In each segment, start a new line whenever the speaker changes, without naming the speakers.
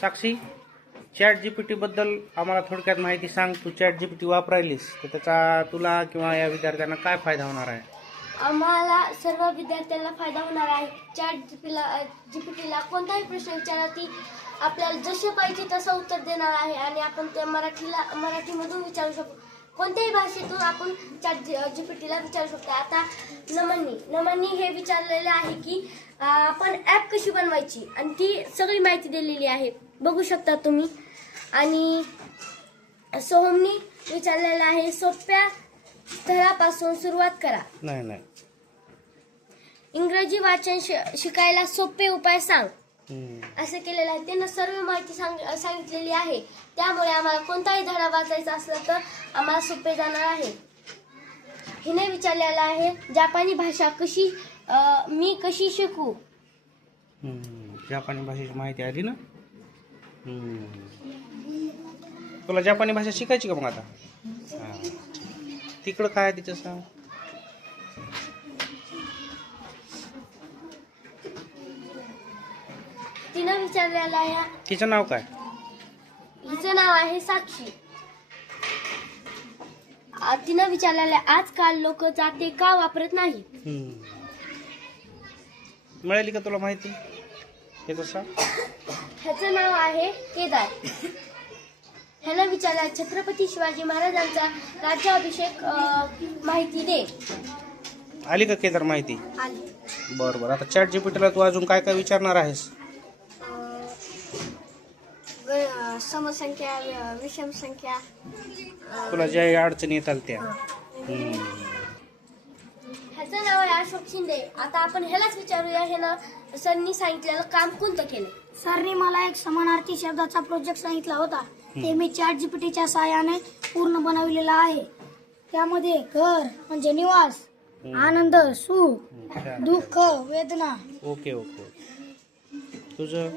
साक्षी chat G P टीबद्दल आम्हाला थोडक्यात माहिती सांग. तू चॅट जी पी टी वापरायलीस तर त्याचा तुला किंवा या विद्यार्थ्यांना काय फायदा होणार आहे?
आम्हाला सर्व विद्यार्थ्यांना फायदा होणार आहे. चॅट जीपीला जीपीटीला कोणताही प्रश्न विचारा ती आपल्याला जसे पाहिजे तसं उत्तर देणार आहे आणि आपण ते मराठीला मराठीमधून विचारू शकतो कोणत्याही भाषेतून आपण चॅट जीपीटीला विचारू शकतो. आता नमनी नमनी हे विचारलेलं आहे की आपण ॲप कशी बनवायची? आणि ती सगळी माहिती दिलेली आहे. बघू शकता तुम्ही. आणि सोहमनी विचारलेलं आहे सोप्या स्थळापासून सुरुवात करा.
नाही नाही.
इंग्रजी वाचन शि- शिकायला सोपे उपाय सांग.
हम्म.
असं केलेलं आहे. त्यांना सर्व माहिती सांग सांगितलेली आहे. त्यामुळे आम्हाला कोणताही धडा वाचायचा असला तर आम्हाला सोपे जाणार आहे. हिने विचारलेलं आहे जपानी भाषा कशी अं, मी कशी शिकू?
हम्म. जपानी भाषेची माहिती आली ना. तुला जपानी भाषा शिकायची का मग आता. तिकडं काय आहे तिचं सांग.
तिनं विचारलेलं आहे
तिचं नाव काय?
हिचं नाव आहे साक्षी. तिनं विचारलेलं आहे आजकाल लोक जाते का वापरत नाही
हम्म. मिळाली का तुला माहिती? हे सांग
ह्याचं नाव आहे केदार. ह्यानं विचारलं छत्रपती शिवाजी महाराजांचा राज्याभिषेक अं, माहिती दे.
आली का केदार माहिती?
आली.
बरं बरं. आता चॅट जीपीटीला तू अजून काय काय विचारणार आहेस?
समसंख्या विषम संख्या
तुला ज्या अडचणी येतात त्या. हम्म.
ह्याचं नाव आहे अशोक शिंदे. आता आपण ह्यालाच विचारूया ह्यानं सरांनी सांगितलेलं काम कोणतं केलं?
सरने मला एक समानार्थी शब्दाचा प्रोजेक्ट सांगितला होता. ते मी चॅट जीपीटीच्या सहाय्याने पूर्ण बनविलेला आहे. त्यामध्ये घर म्हणजे निवास आनंद सुख. दुःख वेदना.
Okay okay. तुझं?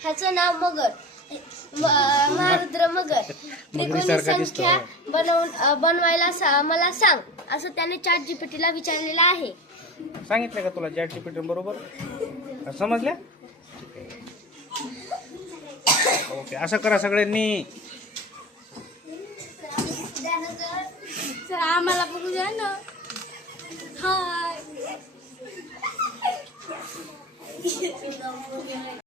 ह्याचं नाव मगर. म- महारुद्र मगर त्रिकोणी संख्या बनवून अं, बनवायला सा- मला सांग. असं त्याने चॅट जीपीटीला विचारलेलं आहे.
सांगितलं का तुला चॅट जीपीटी बरोबर? समजल्या ओके असं करा सगळ्यांनी.
आम्हाला बघू द्या ना. हाय